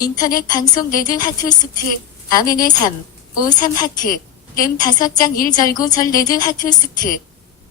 인터넷 방송 레드 하트 수트. 아멘의 3. 53 하트. 램 5장 1절구절 레드 하트 수트.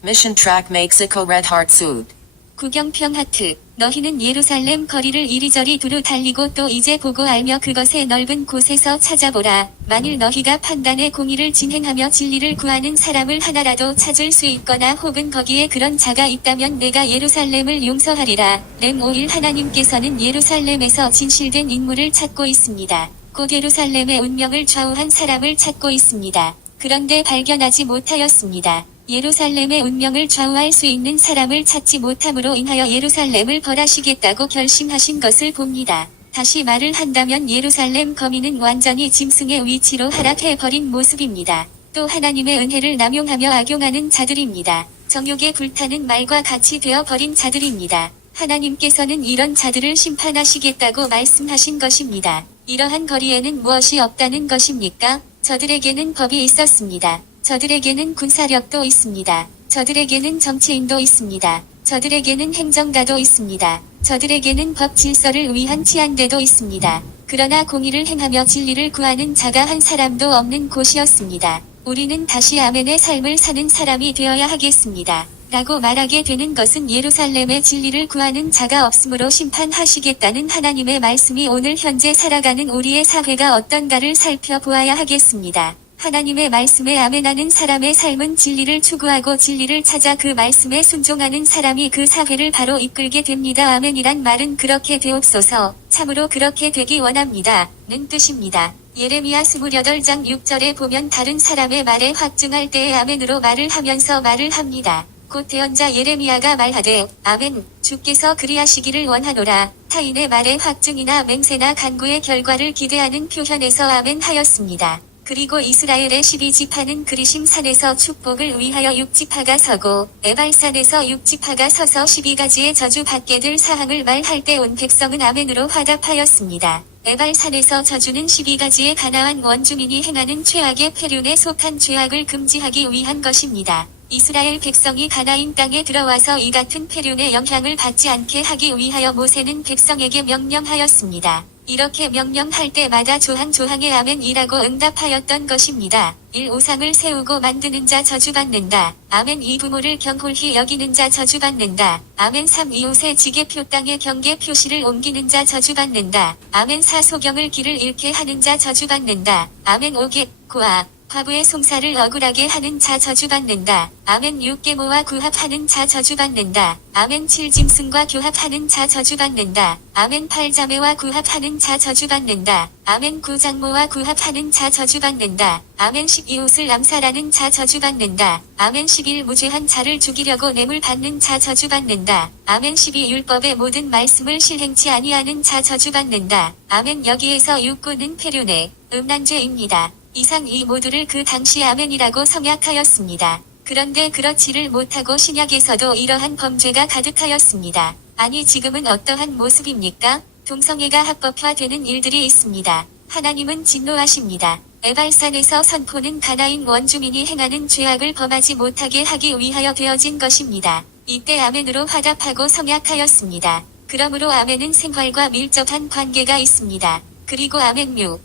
Mission track Mexico Red Heart Suit. 구경평 하트. 너희는 예루살렘 거리를 이리저리 두루 달리고 또 이제 보고 알며 그것의 넓은 곳에서 찾아보라. 만일 너희가 판단의 공의를 진행하며 진리를 구하는 사람을 하나라도 찾을 수 있거나 혹은 거기에 그런 자가 있다면 내가 예루살렘을 용서하리라. 램 5일 하나님께서는 예루살렘에서 진실된 인물을 찾고 있습니다. 곧 예루살렘의 운명을 좌우한 사람을 찾고 있습니다. 그런데 발견하지 못하였습니다. 예루살렘의 운명을 좌우할 수 있는 사람을 찾지 못함으로 인하여 예루살렘을 벌하시겠다고 결심하신 것을 봅니다. 다시 말을 한다면 예루살렘 거민은 완전히 짐승의 위치로 하락해버린 모습입니다. 또 하나님의 은혜를 남용하며 악용하는 자들입니다. 정욕에 불타는 말과 같이 되어버린 자들입니다. 하나님께서는 이런 자들을 심판하시겠다고 말씀하신 것입니다. 이러한 거리에는 무엇이 없다는 것입니까? 저들에게는 법이 있었습니다. 저들에게는 군사력도 있습니다. 저들에게는 정치인도 있습니다. 저들에게는 행정가도 있습니다. 저들에게는 법 질서를 위한 치안대도 있습니다. 그러나 공의를 행하며 진리를 구하는 자가 한 사람도 없는 곳이었습니다. 우리는 다시 아멘의 삶을 사는 사람이 되어야 하겠습니다. 라고 말하게 되는 것은 예루살렘의 진리를 구하는 자가 없으므로 심판하시겠다는 하나님의 말씀이 오늘 현재 살아가는 우리의 사회가 어떤가를 살펴보아야 하겠습니다. 하나님의 말씀에 아멘하는 사람의 삶은 진리를 추구하고 진리를 찾아 그 말씀에 순종하는 사람이 그 사회를 바로 이끌게 됩니다. 아멘이란 말은 그렇게 되옵소서, 참으로 그렇게 되기 원합니다 는 뜻입니다. 예레미야 28장 6절에 보면 다른 사람의 말에 확증할 때에 아멘으로 말을 하면서 말을 합니다. 곧 대언자 예레미야가 말하되 아멘, 주께서 그리하시기를 원하노라. 타인의 말에 확증이나 맹세나 간구의 결과를 기대하는 표현에서 아멘 하였습니다. 그리고 이스라엘의 12지파는 그리심 산에서 축복을 위하여 6지파가 서고 에발산에서 6지파가 서서 12가지의 저주 받게 될 사항을 말할 때 온 백성은 아멘으로 화답하였습니다. 에발산에서 저주는 12가지의 가나안 원주민이 행하는 죄악의 폐륜에 속한 죄악을 금지하기 위한 것입니다. 이스라엘 백성이 가나안 땅에 들어와서 이 같은 폐륜의 영향을 받지 않게 하기 위하여 모세는 백성에게 명령하였습니다. 이렇게 명령할 때마다 조항조항에 아멘이라고 응답하였던 것입니다. 1. 우상을 세우고 만드는 자 저주받는다. 아멘. 2. 부모를 경홀히 여기는 자 저주받는다. 아멘. 3. 이웃의 지게표 땅에 경계 표시를 옮기는 자 저주받는다. 아멘. 4. 소경을 길을 잃게 하는 자 저주받는다. 아멘. 5. 고아 과부의 송사를 억울하게 하는 자 저주받는다. 아멘. 6. 계모와 구합하는 자 저주받는다. 아멘. 7. 짐승과 교합하는 자 저주받는다. 아멘. 8. 자매와 구합하는 자 저주받는다. 아멘. 9. 장모와 구합하는 자 저주받는다. 아멘. 10. 이웃을 암살하는 자 저주받는다. 아멘. 11. 무죄한 자를 죽이려고 뇌물 받는 자 저주받는다. 아멘. 12. 율법의 모든 말씀을 실행치 아니하는 자 저주받는다. 아멘. 여기에서 6구는 폐륜의 음란죄입니다. 이상 이 모두를 그 당시 아멘이라고 성약하였습니다. 그런데 그렇지를 못하고 신약에서도 이러한 범죄가 가득하였습니다. 아니 지금은 어떠한 모습입니까? 동성애가 합법화되는 일들이 있습니다. 하나님은 진노하십니다. 에발산에서 선포는 가나안 원주민이 행하는 죄악을 범하지 못하게 하기 위하여 되어진 것입니다. 이때 아멘으로 화답하고 성약하였습니다. 그러므로 아멘은 생활과 밀접한 관계가 있습니다. 그리고 아멘뮤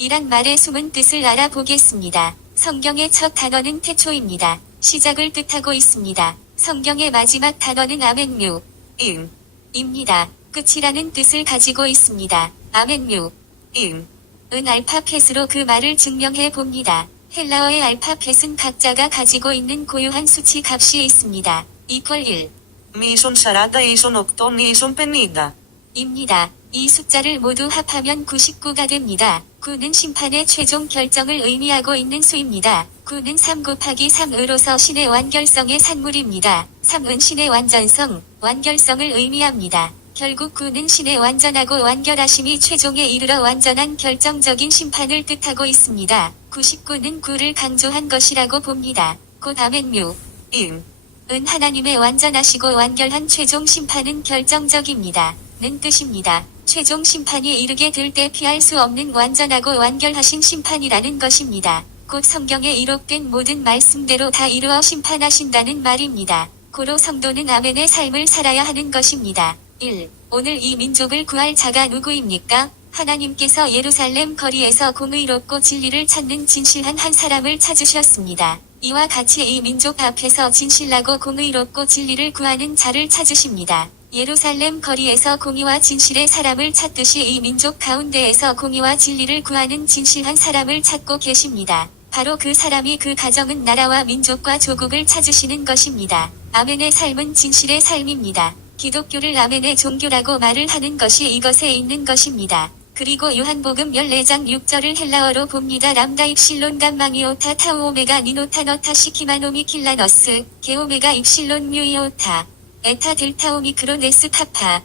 이란 말의 숨은 뜻을 알아보겠습니다. 성경의 첫 단어는 태초입니다. 시작을 뜻하고 있습니다. 성경의 마지막 단어는 아멘뮤 입니다. 끝이라는 뜻을 가지고 있습니다. 아멘뮤 은 알파벳으로 그 말을 증명해 봅니다. 헬라어의 알파벳은 각자가 가지고 있는 고유한 수치 값이 있습니다. 이퀄 1 ίσον 40 ίσον 8 ίσον 50 입니다. 이 숫자를 모두 합하면 99가 됩니다. 9는 심판의 최종 결정을 의미하고 있는 수입니다. 9는 3 곱하기 3으로서 신의 완결성의 산물입니다. 3은 신의 완전성, 완결성을 의미합니다. 결국 9는 신의 완전하고 완결하심이 최종에 이르러 완전한 결정적인 심판을 뜻하고 있습니다. 99는 9를 강조한 것이라고 봅니다. 곧 아멘뮤 은 하나님의 완전하시고 완결한 최종 심판은 결정적입니다. 는 뜻입니다. 최종 심판이 이르게 될 때 피할 수 없는 완전하고 완결하신 심판이라는 것입니다. 곧 성경에 기록된 모든 말씀대로 다 이루어 심판하신다는 말입니다. 고로 성도는 아멘의 삶을 살아야 하는 것입니다. 1. 오늘 이 민족을 구할 자가 누구입니까? 하나님께서 예루살렘 거리에서 공의롭고 진리를 찾는 진실한 한 사람을 찾으셨습니다. 이와 같이 이 민족 앞에서 진실하고 공의롭고 진리를 구하는 자를 찾으십니다. 예루살렘 거리에서 공의와 진실의 사람을 찾듯이 이 민족 가운데에서 공의와 진리를 구하는 진실한 사람을 찾고 계십니다. 바로 그 사람이 그 가정은 나라와 민족과 조국을 찾으시는 것입니다. 아멘의 삶은 진실의 삶입니다. 기독교를 아멘의 종교라고 말을 하는 것이 이것에 있는 것입니다. 그리고 요한복음 14장 6절을 헬라어로 봅니다. 람다 입실론 감망이오타 타우 오메가 니노타 너타 시키마노미 킬라너스 게오메가 입실론 뮤이오타 에타 델타 오미크론 에스 파파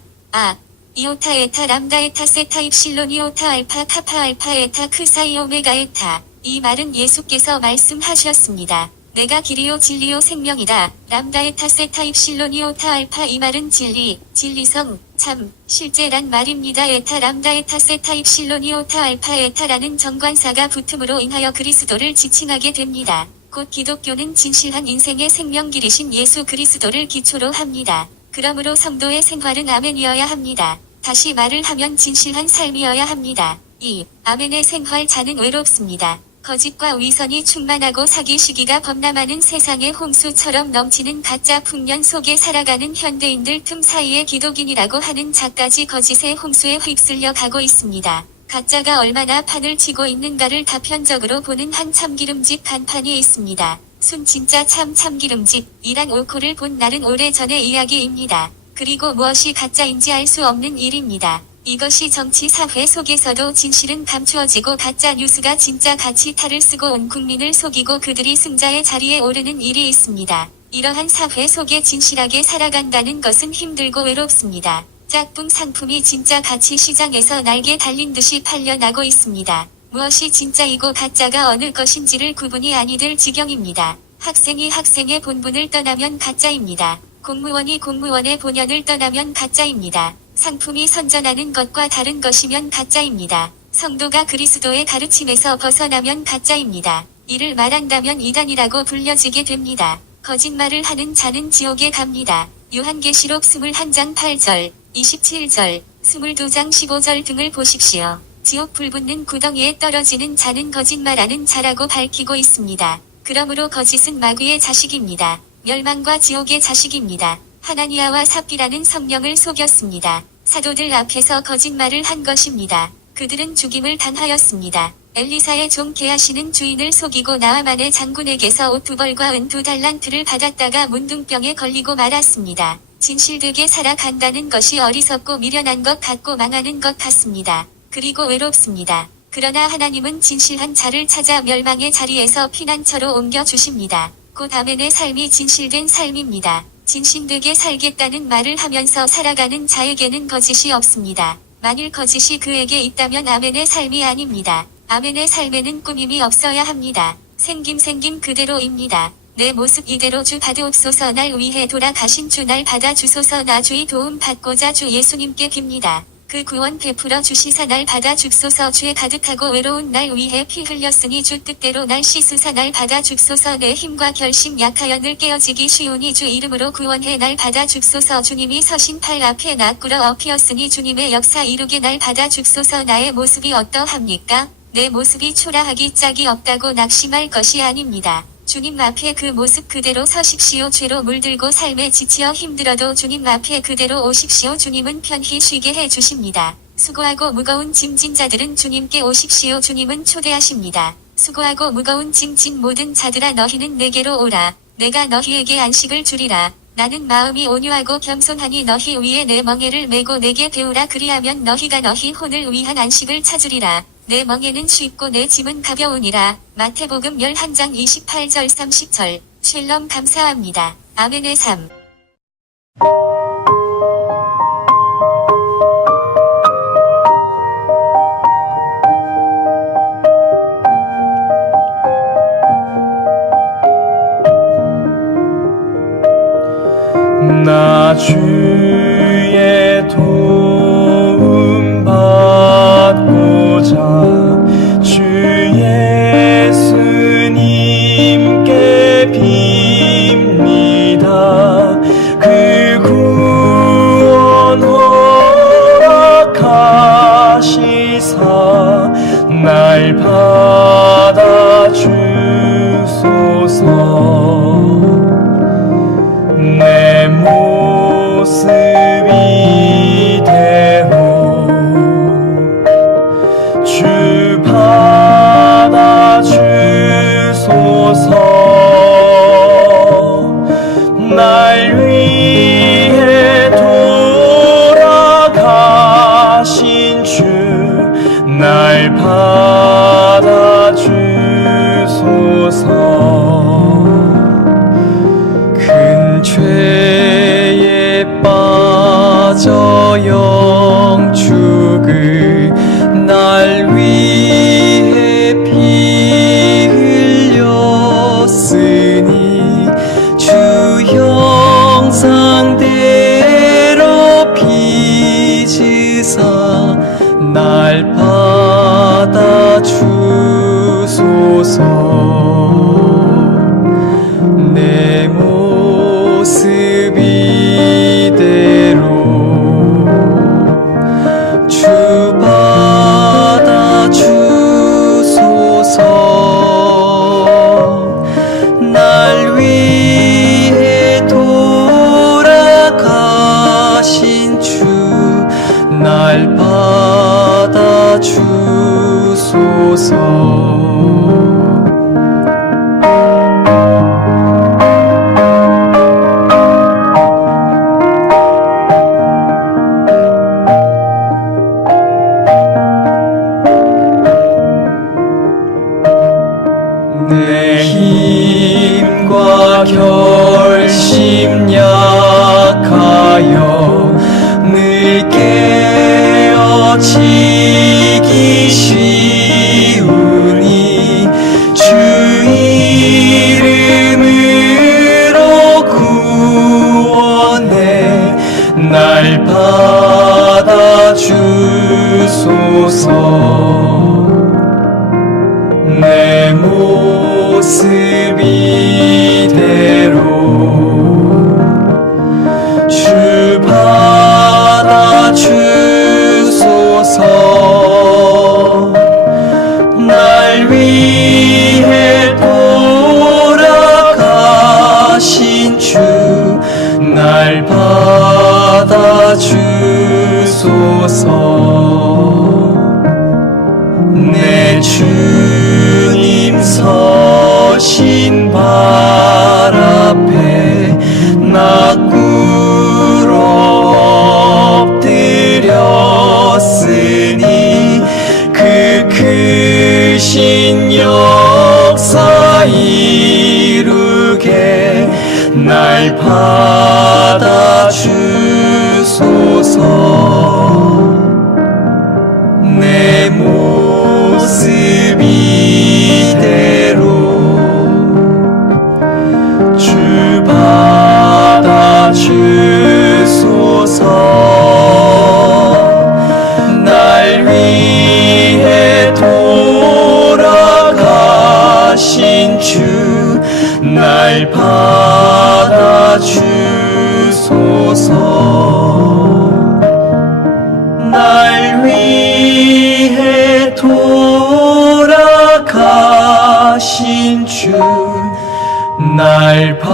이오타 에타 람다 에타 세타 입실론 이오타 알파 카파 알파 에타 크사이 오메가 에타. 이 말은 예수께서 말씀하셨습니다. 내가 길이요 진리요 생명이다. 람다 에타 세타 입실론 이오타 알파. 이 말은 진리, 진리성, 참, 실제란 말입니다. 에타 람다 에타 세타 입실론 이오타 알파 에타라는 정관사가 붙음으로 인하여 그리스도를 지칭하게 됩니다. 곧 기독교는 진실한 인생의 생명길이신 예수 그리스도를 기초로 합니다. 그러므로 성도의 생활은 아멘이어야 합니다. 다시 말을 하면 진실한 삶이어야 합니다. 2. 아멘의 생활자는 외롭습니다. 거짓과 위선이 충만하고 사기 시기가 범람하는 세상의 홍수처럼 넘치는 가짜 풍년 속에 살아가는 현대인들 틈 사이에 기독인이라고 하는 자까지 거짓의 홍수에 휩쓸려 가고 있습니다. 가짜가 얼마나 판을 치고 있는가를 다편적으로 보는 한 참기름집 간판이 있습니다. 순 진짜 참기름집이란 옳고를 본 날은 오래전의 이야기입니다. 그리고 무엇이 가짜인지 알 수 없는 일입니다. 이것이 정치 사회 속에서도 진실은 감추어지고 가짜 뉴스가 진짜 같이 탈을 쓰고 온 국민을 속이고 그들이 승자의 자리에 오르는 일이 있습니다. 이러한 사회 속에 진실하게 살아간다는 것은 힘들고 외롭습니다. 짝꿍 상품이 진짜 가치 시장에서 날개 달린 듯이 팔려나고 있습니다. 무엇이 진짜이고 가짜가 어느 것인지를 구분이 아니될 지경입니다. 학생이 학생의 본분을 떠나면 가짜입니다. 공무원이 공무원의 본연을 떠나면 가짜입니다. 상품이 선전하는 것과 다른 것이면 가짜입니다. 성도가 그리스도의 가르침에서 벗어나면 가짜입니다. 이를 말한다면 이단이라고 불려지게 됩니다. 거짓말을 하는 자는 지옥에 갑니다. 요한계시록 21장 8절, 27절, 22장 15절 등을 보십시오. 지옥 불붙는 구덩이에 떨어지는 자는 거짓말하는 자라고 밝히고 있습니다. 그러므로 거짓은 마귀의 자식입니다. 멸망과 지옥의 자식입니다. 하나니아와 삽비라는 성령을 속였습니다. 사도들 앞에서 거짓말을 한 것입니다. 그들은 죽임을 당하였습니다. 엘리사의 종 게하시는 주인을 속이고 나아만의 장군에게서 옷 2벌과 은 2달란트를 받았다가 문둥병에 걸리고 말았습니다. 진실되게 살아간다는 것이 어리석고 미련한 것 같고 망하는 것 같습니다. 그리고 외롭습니다. 그러나 하나님은 진실한 자를 찾아 멸망의 자리에서 피난처로 옮겨주십니다. 곧 아멘의 삶이 진실된 삶입니다. 진실되게 살겠다는 말을 하면서 살아가는 자에게는 거짓이 없습니다. 만일 거짓이 그에게 있다면 아멘의 삶이 아닙니다. 아멘의 삶에는 꾸밈이 없어야 합니다. 생김 그대로입니다. 내 모습 이대로 주 받으옵소서. 날 위해 돌아가신 주 날 받아주소서. 나 주의 도움 받고자 주 예수님께 빕니다. 그 구원 베풀어 주시사 날 받아 줍소서. 주에 가득하고 외로운 날 위해 피 흘렸으니 주 뜻대로 날 씻으사 날 받아 줍소서. 내 힘과 결심 약하여 늘 깨어지기 쉬우니 주 이름으로 구원해 날 받아 줍소서. 주님이 서신 팔 앞에 나 꿇어 엎이었으니 주님의 역사 이루게 날 받아 줍소서. 나의 모습이 어떠합니까? 내 모습이 초라하기 짝이 없다고 낙심할 것이 아닙니다. 주님 앞에 그 모습 그대로 서십시오. 죄로 물들고 삶에 지치어 힘들어도 주님 앞에 그대로 오십시오. 주님은 편히 쉬게 해 주십니다. 수고하고 무거운 짐진 자들은 주님께 오십시오. 주님은 초대하십니다. 수고하고 무거운 짐진 모든 자들아 너희는 내게로 오라. 내가 너희에게 안식을 주리라. 나는 마음이 온유하고 겸손하니 너희 위에 내 멍에를 메고 내게 배우라. 그리하면 너희가 너희 혼을 위한 안식을 찾으리라. 내 멍에는 쉽고 내 짐은 가벼우니라. 마태복음 11장 28절 30절. 쉘럼 감사합니다. 아멘의 삶. 나 주의 도움 받고자 주 예수님께 빕니다. 그 구원 날 받아주소서. 내 모습 이대로 주 받아주소서. 날 위해 돌아가신 주 날 받아주소서. 큰 죄에 빠져 영축을 날 위해 피 흘렸으니 주 형상대로 빚으사 날 받아주소서. 내 모습 이대로 주 받아주소서. 날 위해 돌아가신 주 날 받아주소서. 내 힘과 결심 약하여 늘 깨어지기 쉬우니 주 이름으로 구원해 날 받아주소서. 내 모습 이대로 주 받아주소서. 날 위해 돌아가신 주 날 받아주소서. 내 주님 서신 발 앞에 나 꿇어 엎드렸으니 그 크신 역사 이루게 날 받아주소서. 내 모습 이대로 주 받아주소서. 날 위해 돌아가신 주 날 받아주소서. 날 위해 돌아가신 주 날 받아주소서.